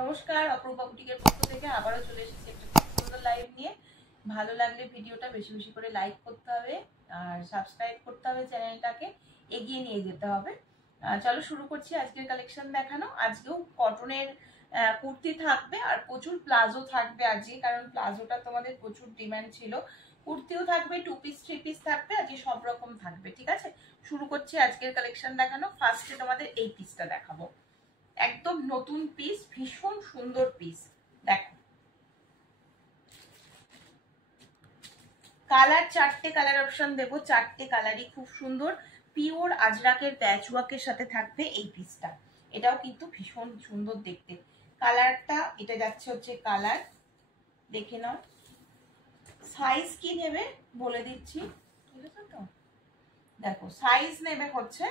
নমস্কার, অপরূপা বুটিকের পক্ষ থেকে আবারও চলে এসেছি একটা খুব সুন্দর লাইভ নিয়ে। ভালো লাগলে ভিডিওটা বেশি বেশি করে লাইক করতে হবে আর সাবস্ক্রাইব করতে হবে, চ্যানেলটাকে এগিয়ে নিয়ে যেতে হবে। চলো শুরু করছি আজকের কালেকশন দেখানো। আজকেও কটনের কুর্তি থাকবে আর প্রচুর প্লাজো থাকবে আজকে, কারণ প্লাজোটা তোমাদের প্রচুর ডিমান্ড ছিল। কুর্তিও থাকবে, 2 পিস 3 পিস থাকবে, আজকে সব রকম থাকবে। ঠিক আছে, শুরু করছি আজকের কালেকশন দেখানো। ফার্স্টে তোমাদের এই পিসটা দেখাবো, একদম নতুন পিস, ভীষণ সুন্দর পিস। দেখো কালার, 4টে কালার অপশন দেবো, 4টে কালারই খুব সুন্দর। পিওর আজরাকের প্যাচওয়ার্কের সাথে থাকবে এই পিসটা। এটাও কিন্তু ভীষণ সুন্দর দেখতে। কালারটা এটা যাচ্ছে হচ্ছে কালার, দেখে নাও। সাইজ কি নেবে বলে দিচ্ছি, বুঝেছো তো? দেখো সাইজ নেবে হচ্ছে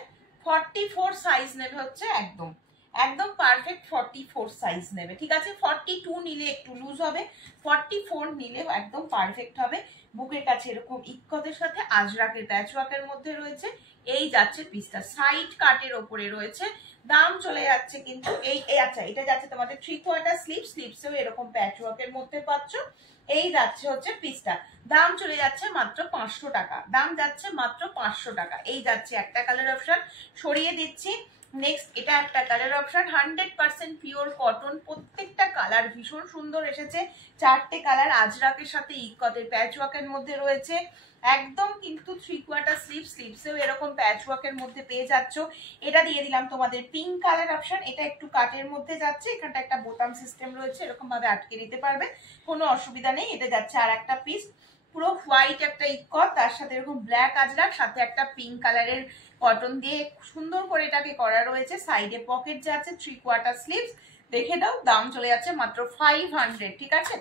44 সাইজ নেবে হচ্ছে, একদম একদম পারফেক্ট 44 সাইজ নেবে। ঠিক আছে, 42 নিলে একটু লুজ হবে, 44 নিলে একদম পারফেক্ট হবে। বুকের কাছে এরকম ইক্কতের সাথে আজরাকের প্যাচওয়ার্কের মধ্যে রয়েছে। এই যাচ্ছে পিসটা, সাইড কাটের ওপরে রয়েছে। দাম চলে যাচ্ছে কিন্তু এই আচ্ছা, এটা যাচ্ছে তোমাদের 3/4 স্লিভ, স্লিভসেও এরকম প্যাচওয়ার্কের মধ্যে পাচ্ছ। এই যাচ্ছে হচ্ছে পিসটা, দাম চলে যাচ্ছে মাত্র 500 টাকা। দাম যাচ্ছে মাত্র 500 টাকা। এই যাচ্ছে একটা কালার অপশন, সরিয়ে দিচ্ছি। নেক্সট এটা একটা কালার অপশন, 100% পিওর কটন, প্রত্যেকটা কালার ভীষণ সুন্দর এসেছে। 4টে কালার আজরাকের সাথে ইক্কতের প্যাচওয়ার্কের মধ্যে রয়েছে। একদম কিন্তু 3/4 স্লিভ, স্লিভসেও এরকম প্যাচওয়ার্কের মধ্যে পেয়ে যাচ্ছ। এটা দিয়ে দিলাম তোমাদের পিঙ্ক কালার অপশন, এটা একটু কাটের মধ্যে যাচ্ছে। এখানটা একটা বোতাম সিস্টেম রয়েছে, এরকম ভাবে আটকে দিতে পারবে, কোনো অসুবিধা নেই। এটা যাচ্ছে আর একটা পিস, পুরো হোয়াইট একটা ইক্কত, তার সাথে এরকম ব্ল্যাক আজরাক, সাথে একটা পিঙ্ক কালারের কটন দিয়ে সুন্দর করে এটাকে করা রয়েছে। সাইডে পকেট যাচ্ছে, 3/4 স্লিভস। দেখে দাও, দাম চলে যাচ্ছে মাত্র 500। ঠিক আছে,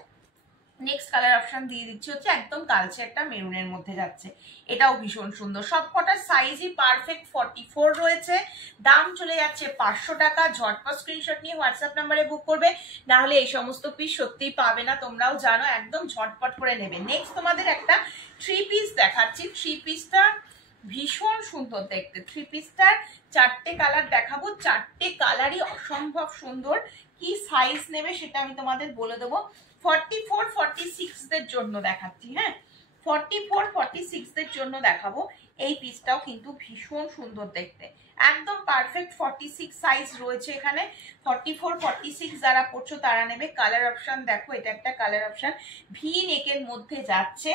নেক্সট কালার অপশন দিয়ে দিচ্ছি হচ্ছে একদম কালচে একটা মেরুনের মধ্যে যাচ্ছে। এটাও ভীষণ সুন্দর, সবকটার সাইজই পারফেক্ট 44 রয়েছে। দাম চলে যাচ্ছে 500 টাকা। ঝটপট স্ক্রিনশট নিয়ে হোয়াটসঅ্যাপ নাম্বারে বুক করবে, না হলে এই সমস্ত পিস সত্যিই পাবে না, তোমরাও জানো। একদম ঝটপট করে নেবে। নেক্সট তোমাদের একটা 3 পিস দেখাচ্ছি। 3 পিসটা ভীষণ সুন্দর দেখতে। 3 পিসটার 4টে কালার দেখাবো, 4টে কালারই অসম্ভব সুন্দর। কি সাইজ নেবে সেটা আমি তোমাদের বলে দেবো। 44 46 দের জন্য দেখাচ্ছি, হ্যাঁ 44 46 দের জন্য দেখাবো। এই পিসটাও কিন্তু ভীষণ সুন্দর দেখতে, একদম পারফেক্ট 46 সাইজ রয়েছে এখানে। 44 46 যারা পড়ছো তারা নেবে। কালার অপশন দেখো, এটা একটা কালার অপশন, ভি নেকের মধ্যে যাচ্ছে,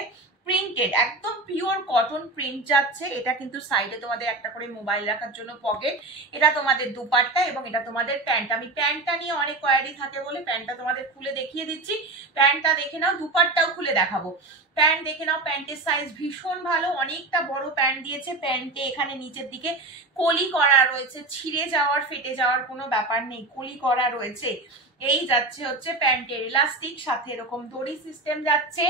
প্রিন্টেড, একদম পিওর কটন প্রিন্ট যাচ্ছে। এটা কিন্তু সাইডে তোমাদের একটা করে মোবাইল রাখার জন্য পকেট। এটা তোমাদের দুপাট্টা এবং এটা তোমাদের প্যান্ট। আমি প্যান্টটা নিয়ে অনেক কোয়ারি থাকে বলে প্যান্টটা তোমাদের খুলে দেখিয়ে দিচ্ছি। প্যান্টটা দেখে নাও, দুপাট্টাও খুলে দেখাবো। প্যান্ট দেখে নাও, প্যান্টের সাইজ ভীষণ ভালো, অনেকটা বড় প্যান্ট দিয়েছে। প্যান্টে এখানে নিচের দিকে কলি করা রয়েছে, ছিঁড়ে যাওয়ার ফেটে যাওয়ার কোনো ব্যাপার নেই, কলি করা রয়েছে। এই যাচ্ছে হচ্ছে প্যান্টের ইলাস্টিক, সাথে এরকম দড়ি সিস্টেম যাচ্ছে।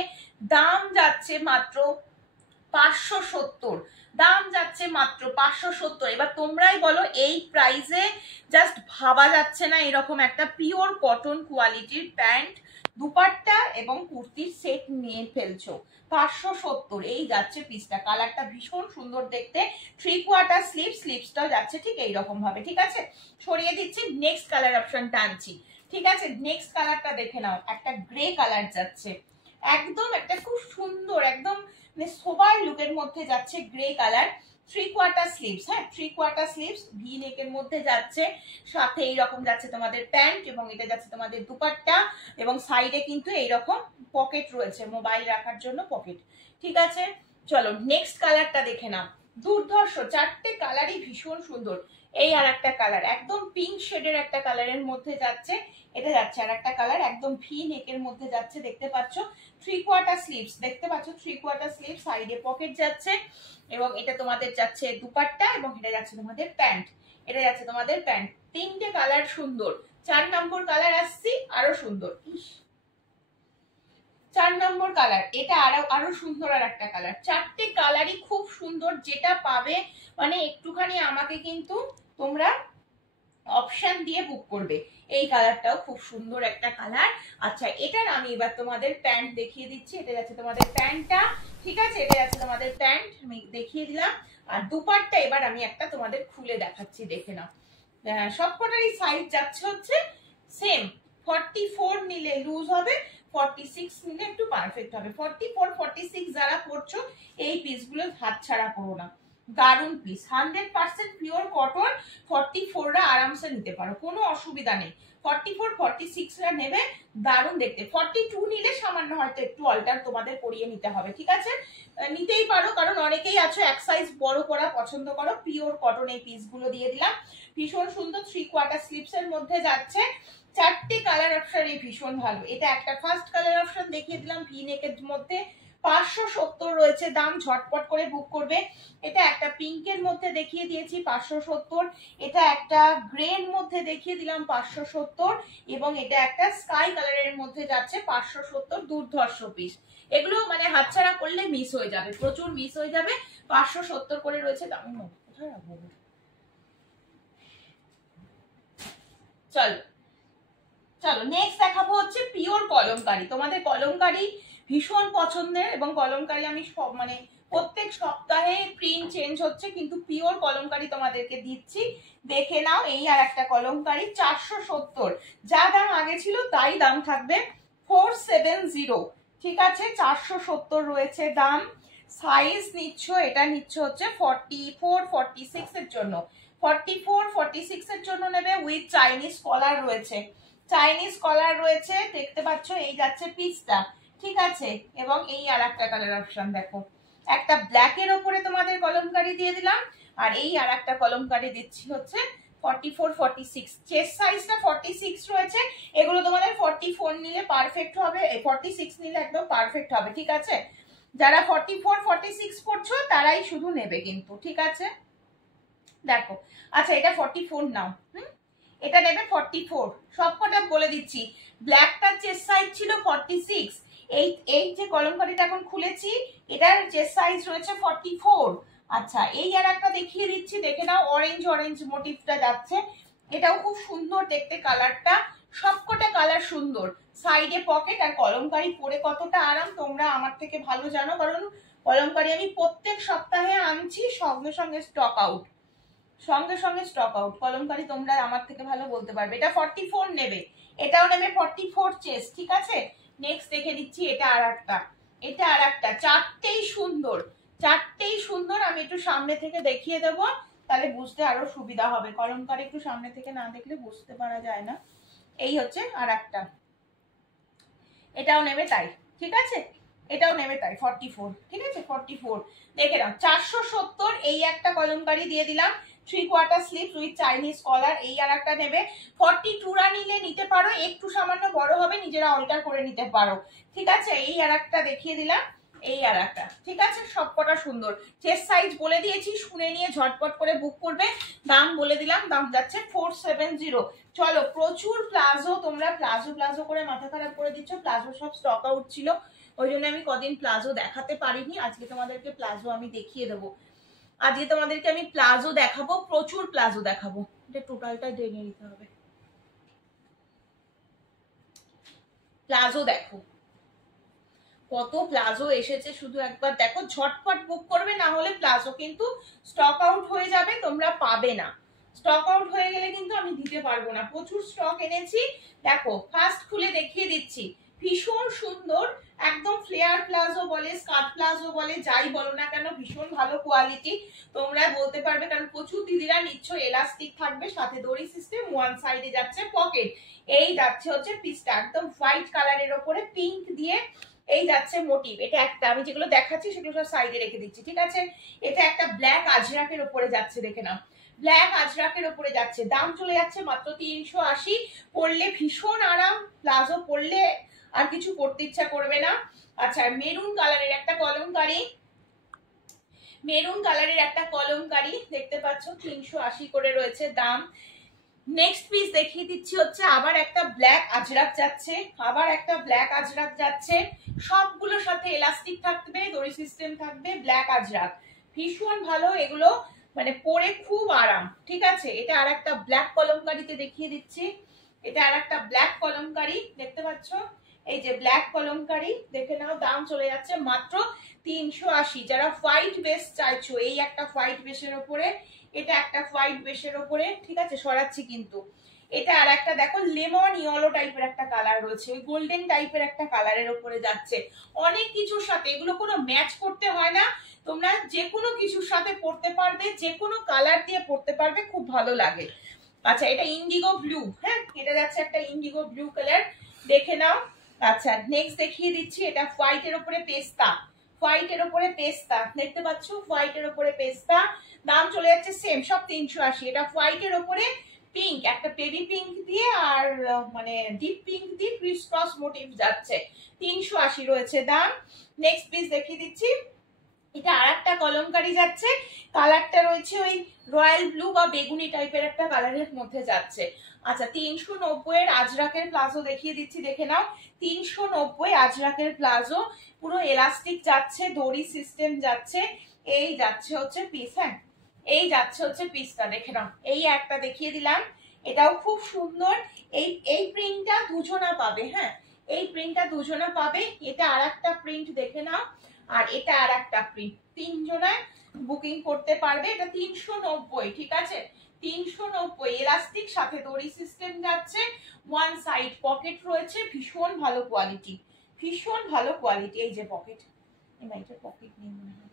দাম যাচ্ছে মাত্র 570। দাম যাচ্ছে মাত্র 570। এবার তোমরাই বলো, এই প্রাইসে জাস্ট ভাবা যাচ্ছে না এরকম একটা পিওর কটন কোয়ালিটির প্যান্ট, দুপাট্টা এবং কুর্তির সেট নিয়ে ফেলছো। 570 এই যাচ্ছে পিসটা। কালারটা ভীষণ সুন্দর দেখতে, 3/4 স্লিভ, স্লিভসটাও যাচ্ছে ঠিক এইরকম ভাবে। ঠিক আছে, সরিয়ে দিচ্ছি। নেক্সট কালার অপশনটা আনছি। ঠিক আছে, নেক্সট কালারটা দেখে নাও, একটা গ্রে কালার যাচ্ছে, একদম একটা খুব সুন্দর, একদম সোবার লুকের মধ্যে যাচ্ছে গ্রে কালার। 3/4 স্লিভস, হ্যাঁ 3/4 স্লিভস, ভি নেকের মধ্যে যাচ্ছে। সাথে এইরকম যাচ্ছে তোমাদের প্যান্ট এবং এটা যাচ্ছে তোমাদের দুপাট্টা, এবং সাইডে কিন্তু এইরকম পকেট রয়েছে, মোবাইল রাখার জন্য পকেট। ঠিক আছে, চলো নেক্সট কালারটা দেখে নাও। দুর্ধর্ষ, 4টে কালারই ভীষণ সুন্দর। এই আর একটা কালার, একদম পিঙ্ক শেডের একটা কালারের মধ্যে যাচ্ছে। এটা যাচ্ছে আর একটা কালার, একদম ভি নেকের মধ্যে যাচ্ছে, দেখতে পাচ্ছ। 3/4 স্লিভস, দেখতে পাচ্ছ 3/4 স্লিভ, সাইডে পকেট যাচ্ছে এবং এটা তোমাদের যাচ্ছে দুপাট্টা এবং এটা যাচ্ছে তোমাদের প্যান্ট। এটা যাচ্ছে তোমাদের প্যান্ট। 3টে কালার সুন্দর। 4 নম্বর কালার আসছি, আরো সুন্দর। 4 নম্বর কালার, এটা আরো সুন্দর আর একটা কালার। 4টে কালারই খুব সুন্দর, যেটা পাবে মানে একটুখানি আমাকে কিন্তু তোমরা অপশন দিয়ে বুক করবে। এই কালারটাও খুব সুন্দর একটা কালার। আচ্ছা, এটার আমি এবার তোমাদের প্যান্ট দেখিয়ে দিচ্ছি। এটা যাচ্ছে তোমাদের প্যান্টটা। ঠিক আছে, এটা যাচ্ছে তোমাদের প্যান্ট, আমি দেখিয়ে দিলাম। আর দুপাট্টা এবার আমি একটা তোমাদের খুলে দেখাচ্ছি, দেখে নাও। সবকটারই সাইজ যাচ্ছে হচ্ছে সেম, 44 নিলে লুজ হবে, 46 নিলে একটু পারফেক্ট হবে। 44 46 যারা করছো এই পিসগুলো হাতছাড়া করো না, দারুন পিস, 100% পিওর কটন। 44 রা আরামসে নিতে পারো, কোনো অসুবিধা নেই। 44 46 রা নেবে, দারুন দেখতে। 42 নিলে সামান্য হয়তো একটু অল্টার তোমাদের করিয়ে নিতে হবে, ঠিক আছে? নিতেই পারো, কারণ অনেকেই আছো এক সাইজ বড় করা পছন্দ করো। পিওর কটন এই পিসগুলো দিয়ে দিলাম, ভীষণ সুন্দর। 3/4 স্লিপস এর মধ্যে যাচ্ছে, 4টে কালার অপশন, এই ভীষণ ভালো। এটা একটা ফার্স্ট কালার অপশন দেখিয়ে দিলাম, ভি নেকের মধ্যে 570 রয়েছে দাম, ঝটপট করে বুক করবে। এটা একটা পিঙ্কের মধ্যে দেখিয়ে দিয়েছি 570, এটা একটা গ্রের মধ্যে দেখিয়ে দিলাম 570, এবং এটা একটা স্কাই কালারের মধ্যে যাচ্ছে 570। দুর্ধর্ষ পিস, এগুলো মানে হাতছাড়া করলে মিস হয়ে যাবে, প্রচুর মিস হয়ে যাবে। 570 করে রয়েছে দাম। কোথায় রাখবো? চলো চলো নেক্সট দেখাবো হচ্ছে পিওর কলমকারী। তোমাদের কলমকারী ভীষণ পছন্দের, এবং কলমকারী আমি সব মানে প্রত্যেক সপ্তাহে প্রিন্ট চেঞ্জ হচ্ছে, কিন্তু পিওর কলমকারী তোমাদেরকে দিচ্ছি, দেখে নাও। এই আর একটা কলমকারী 470, যা দাম আগে ছিল তাই দাম থাকবে, 470, ঠিক আছে? 470 রয়েছে দাম। সাইজ নিচ্ছ, এটা নিচ্ছ হচ্ছে 44 46 এর জন্য, 44 46 এর জন্য নেবে, উইথ চাইনিজ কলার রয়েছে, চাইনিজ কলার রয়েছে, দেখতে পাচ্ছ। এই যাচ্ছে পিসটা, ঠিক আছে? এবং এই আর একটা কালার অপশন দেখো, একটা ব্ল্যাক এর ওপরে তোমাদের কলমকারী দিয়ে দিলাম, আর এই আর একটা কলমকারী দিচ্ছি হচ্ছে 44 46। চেস্ট সাইজটা 46 রয়েছে, এগুলো তোমাদের 44 নিলে পারফেক্ট হবে, 46 নিলে একদম পারফেক্ট হবে, ঠিক আছে? যারা 44 46 পড়ছো তারাই শুধু নেবে কিন্তু, ঠিক আছে? দেখো, আচ্ছা এটা 44 নাও, এটা নেবে 44, সবকটা বলে দিচ্ছি। ব্ল্যাকটার চেস্ট সাইজ ছিল 46, এই যে কলমকারীটা এখন খুলেছি এটার চেস্ট সাইজ রয়েছে 44। আচ্ছা এই আর একটা দেখিয়ে দিচ্ছি, দেখে নাও, অরেঞ্জ অরেঞ্জ মোটিভটা যাচ্ছে, এটাও খুব সুন্দর দেখতে কালারটা, সবকটা কালার সুন্দর। সাইডে পকেট, আর কলমকারী পরে কতটা আরাম তোমরা আমার থেকে ভালো জানো, কারণ কলমকারী আমি প্রত্যেক সপ্তাহে আনছি, সঙ্গে সঙ্গে স্টক আউট, সঙ্গে সঙ্গে স্টক আউট। কলমকারী তোমরা আমার থেকে ভালো বলতে পারবে। এটা 44 নেবে, এটাও নেবে 44 চেস্ট, ঠিক আছে? নেক্সট দেখে দিচ্ছি, এটা আর একটা, এটা আর একটা, চারটেই সুন্দর, চারটেই সুন্দর। আমি একটু সামনে থেকে দেখিয়ে দেব, তাহলে বুঝতে আরো সুবিধা হবে। কলমকারী একটু সামনে থেকে না দেখলে বুঝতে পারা যায় না। এই হচ্ছে আর একটা, এটাও নেবে তাই, ঠিক আছে? এটাও নেবে তাই 44, ঠিক আছে? 44 দেখে নাও। 470 এই একটা কলমকারী দিয়ে দিলাম, 3/4 স্লিপ উইথ চাইনিজ কলার। এই আর একটা নেবে, 42 রা নিলে নিতে পারো, একটু সামান্য বড় হবে, নিজেরা অল্টার করে নিতে পারো, ঠিক আছে? এই আর একটা দেখিয়ে দিলাম, এই আর একটা, ঠিক আছে? সবকটা সুন্দর। চেস্ট সাইজ বলে দিয়েছি, শুনে নিয়ে ঝটপট করে বুক করবে। দাম বলে দিলাম, দাম যাচ্ছে 470। চলো, প্রচুর প্লাজো, তোমরা প্লাজো প্লাজো করে মাথা খারাপ করে দিচ্ছ, প্লাজো সব স্টক আউট ছিল, ওই জন্য আমি কদিন প্লাজো দেখাতে পারিনি। আজকে তোমাদেরকে প্লাজো আমি দেখিয়ে দেবো, আজকে তোমাদেরকে আমি প্লাজো দেখাবো, প্রচুর প্লাজো দেখাবো। এটা টোটালটা জেনে নিতে হবে। প্লাজো দেখো, কত প্লাজো এসেছে, শুধু একবার দেখো, ঝটপট বুক করবে, না হলে প্লাজো কিন্তু স্টক আউট হয়ে যাবে, তোমরা পাবে না। স্টক আউট হয়ে গেলে কিন্তু আমি দিতে পারবো না, প্রচুর স্টক এনেছি। দেখো ফার্স্ট খুলে দেখিয়ে দিচ্ছি, ভীষণ সুন্দর, একদম ফ্লেয়ার প্লাজো বলে, স্কার্ট প্লাজো বলে, যাই বলো না কেন, ভীষণ ভালো কোয়ালিটি, তোমরা বলতে পারবে, কারণ প্রচুর দিদিরা নিচ্ছ। এলাস্টিক থাকবে, সাথে দড়ি সিস্টেম, ওয়ান সাইডে যাচ্ছে পকেট, এই যাচ্ছে হচ্ছে পিসটা একদম হোয়াইট কালারের ওপরে পিঙ্ক দিয়ে, এই যাচ্ছে মোটিভ। এটা একটা, আমি যেগুলো দেখাচ্ছি সেগুলো সব সাইডে রেখে দিচ্ছি, ঠিক আছে? এটা একটা ব্ল্যাক আজরাকের ওপরে যাচ্ছে, দেখে নাও, ব্ল্যাক আজরাকের ওপরে যাচ্ছে, দাম চলে যাচ্ছে মাত্র 380। পরলে ভীষণ আরাম, প্লাজো পরলে আর কিছু পরতে ইচ্ছা করবে না। আচ্ছা মেরুন কালারের একটা কলমকারী, মেরুন কালারের একটা কলমকারী দেখতে পাচ্ছ, 380 করে রয়েছে দাম। নেক্সট পিস দেখিয়ে দিচ্ছি হচ্ছে আবার একটা ব্ল্যাক আজরাক যাচ্ছে, আবার একটা ব্ল্যাক আজরাক যাচ্ছে, সবগুলোর সাথে এলাস্টিক থাকবে, দড়ি সিস্টেম থাকবে, ব্ল্যাক আজরাক, ভীষণ ভালো এগুলো, মানে পরে খুব আরাম, ঠিক আছে? এটা আর একটা ব্ল্যাক কলমকারীতে দেখিয়ে দিচ্ছি, এটা আর একটা ব্ল্যাক কলমকারী দেখতে পাচ্ছ, এই যে ব্ল্যাক কলমকারী, দেখে নাও, দাম চলে যাচ্ছে মাত্র 380। যারা হোয়াইট বেস চাইছো, এই একটা হোয়াইট বেসের ওপরে, এটা একটা হোয়াইট বেসের ওপরে, ঠিক আছে? সরাচ্ছি কিন্তু, এটা আর একটা দেখো লেমন ইয়েলো টাইপের একটা কালার রয়েছে, ওই গোল্ডেন টাইপের একটা কালারের উপরে যাচ্ছে। অনেক কিছুর সাথে, এগুলো কোনো ম্যাচ করতে হয় না, তোমরা যে কোনো কিছুর সাথে পরতে পারবে, যে কোনো কালার দিয়ে পরতে পারবে, খুব ভালো লাগে। আচ্ছা এটা ইন্ডিগো ব্লু, হ্যাঁ এটা যাচ্ছে একটা ইন্ডিগো ব্লু কালার, দেখে নাও। আচ্ছা নেক্সট দেখিয়ে দিচ্ছি, এটা হোয়াইটের উপরে পেস্তা, হোয়াইটের উপরে পেস্তা দেখতে পাচ্ছ, হোয়াইটের উপরে পেস্তা, দাম চলে যাচ্ছে সেম সব 380। এটা হোয়াইটের উপরে পিঙ্ক, একটা বেবি পিঙ্ক দিয়ে আর মানে ডিপ পিঙ্ক দিয়ে ক্রিস ক্রস মোটিভ যাচ্ছে, 380 রয়েছে দাম। নেক্সট পিস দেখিয়ে দিচ্ছি, এটা আর একটা কলমকারি যাচ্ছে, কালারটা রয়েছে ওই রয়্যাল ব্লু বা বেগুনি টাইপের একটা কালারের মধ্যে যাচ্ছে। আচ্ছা 390 এর আজরাকের প্লাজো দেখিয়ে দিচ্ছি, দেখে নাও। 390 আজরাকের প্লাজো, পুরো এলাস্টিক যাচ্ছে, দড়ি সিস্টেম যাচ্ছে, এই যাচ্ছে হচ্ছে পিস, হ্যাঁ এই যাচ্ছে হচ্ছে পিসটা, দেখে নাও। এই একটা দেখিয়ে দিলাম, এটাও খুব সুন্দর। এই প্রিন্টটা দুজনা পাবে, হ্যাঁ এই প্রিন্টটা দুজনা পাবে। এটা আর একটা প্রিন্ট দেখে নাও, আর এটা আর একটা প্রিন্ট, তিনজনায় বুকিং করতে পারবে। এটা 390, ঠিক আছে 390, এলাস্টিক সাথে দড়ি সিস্টেম যাচ্ছে, ওয়ান সাইড পকেট রয়েছে, ভীষণ ভালো কোয়ালিটি, ভীষণ ভালো কোয়ালিটি। এই যে পকেট, এটা পকেট নেই মনে হয়,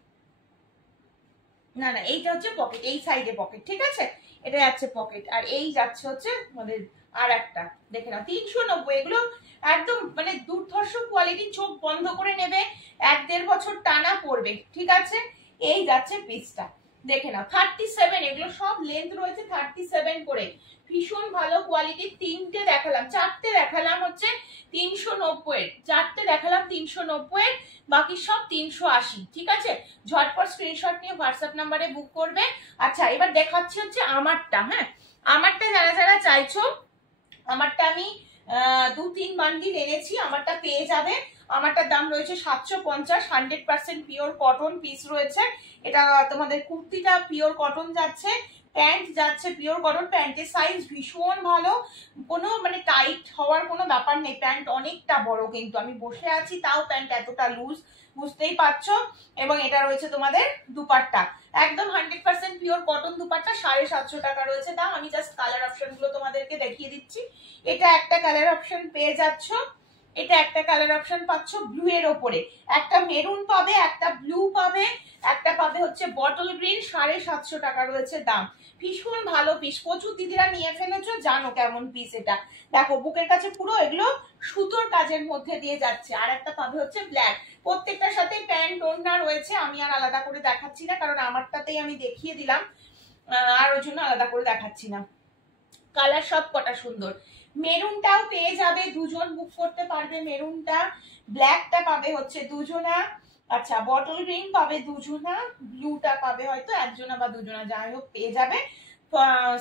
না না এইটা হচ্ছে পকেট, এই সাইডে পকেট, ঠিক আছে এটা যাচ্ছে পকেট, আর এই যাচ্ছে হচ্ছে আমাদের আর একটা, দেখে নাও 390। এগুলো একদম মানে দুর্ধর্ষ কোয়ালিটি, চোখ বন্ধ করে নেবে, 1-1.5 বছর টানা পড়বে, ঠিক আছে। এই যাচ্ছে পিসটা, দেখে নাও 37, এগুলো সব লেন্থ রয়েছে 37 করে, ভীষণ ভালো কোয়ালিটি। তিনটে দেখালাম, চারটে দেখালাম হচ্ছে 390 এর, চারটে দেখালাম 390 এর, বাকি সব 380, ঠিক আছে। ঝটপট স্ক্রিনশট নিয়ে হোয়াটসঅ্যাপ নাম্বারে বুক করবে। আচ্ছা এবার দেখাচ্ছি হচ্ছে আমারটা, হ্যাঁ আমারটা যারা যারা চাইছো, আমারটা আমি 2-3 বান্ডিল এনেছি, আমারটা পেয়ে যাবে। আমারটার দাম রয়েছে 750, 100% পিওর কটন পিস রয়েছে। এটা তোমাদের কুর্তিটা পিওর কটন যাচ্ছে, প্যান্ট যাচ্ছে পিওর কটন, প্যান্টের সাইজ ভীষণ ভালো, কোনো মানে টাইট হওয়ার কোনো ব্যাপার নেই, প্যান্ট অনেকটা বড়, কিন্তু আমি বসে আছি তাও প্যান্ট এতটা লুজ, বুঝতেই পারছো। এবং এটা রয়েছে তোমাদের দুপাট্টা, একদম 100% পিওর কটন দুপাট্টা, 750 টাকা রয়েছে দাম। আমি জাস্ট কালার অপশন গুলো তোমাদেরকে দেখিয়ে দিচ্ছি। এটা একটা কালার অপশন পেয়ে যাচ্ছ, এটা একটা কালার অপশন পাচ্ছ ব্লু এর ওপরে, একটা মেরুন পাবে, একটা ব্লু পাবে, একটা পাবে হচ্ছে বটল গ্রিন, 750 টাকা রয়েছে দাম। ভীষণ ভালো পিস, প্রচুর দিদিরা নিয়ে ফেলেছো, জানো কেমন পিস এটা। দেখো বুকের কাছে পুরো এগুলো সুতোর কাজের মধ্যে দিয়ে যাচ্ছে। আর একটা পাবে হচ্ছে ব্ল্যাক, প্রত্যেকটার সাথে প্যান্ট ওড়না রয়েছে, আমি আর আলাদা করে দেখাচ্ছি না, কারণ আমারটাতেই আমি দেখিয়ে দিলাম, আর ওই জন্য আলাদা করে দেখাচ্ছি না। কালার সব কটা সুন্দর। মেরুনটাও পেয়ে যাবে, দুজন বুক করতে পারবে মেরুনটা, ব্ল্যাকটা পাবে হচ্ছে দুজনা, আচ্ছা বটল গ্রিন পাবে দুজনা, ব্লুটা পাবে হয়তো একজনা বা দুজনা, যাই হোক পেয়ে যাবে।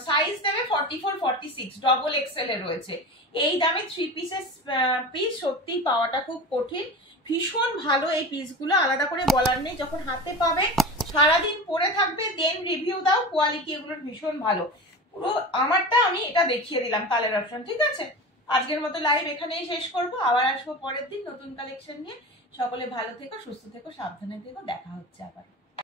সাইজ দেবে 44-46, ডবল এক্সেল এ রয়েছে। এই দামে 3 পিসের পিস সত্যি পাওয়াটা খুব কঠিন, ভীষণ ভালো এই পিসগুলো, আলাদা করে বলার নেই। যখন হাতে পাবে, সারাদিন পরে থাকবে, দেন রিভিউ দাও, কোয়ালিটি এগুলোর ভীষণ ভালো। পুরো আমারটা আমি এটা দেখিয়ে দিলাম কালার অপশন, ঠিক আছে। আজকের মতো লাইভ এখানেই শেষ করব, আবার আসবো পরের দিন নতুন কালেকশন নিয়ে। সকলে ভালো থেকো, সুস্থ থেকো, সাবধানে থেকো, দেখা হচ্ছে আবার।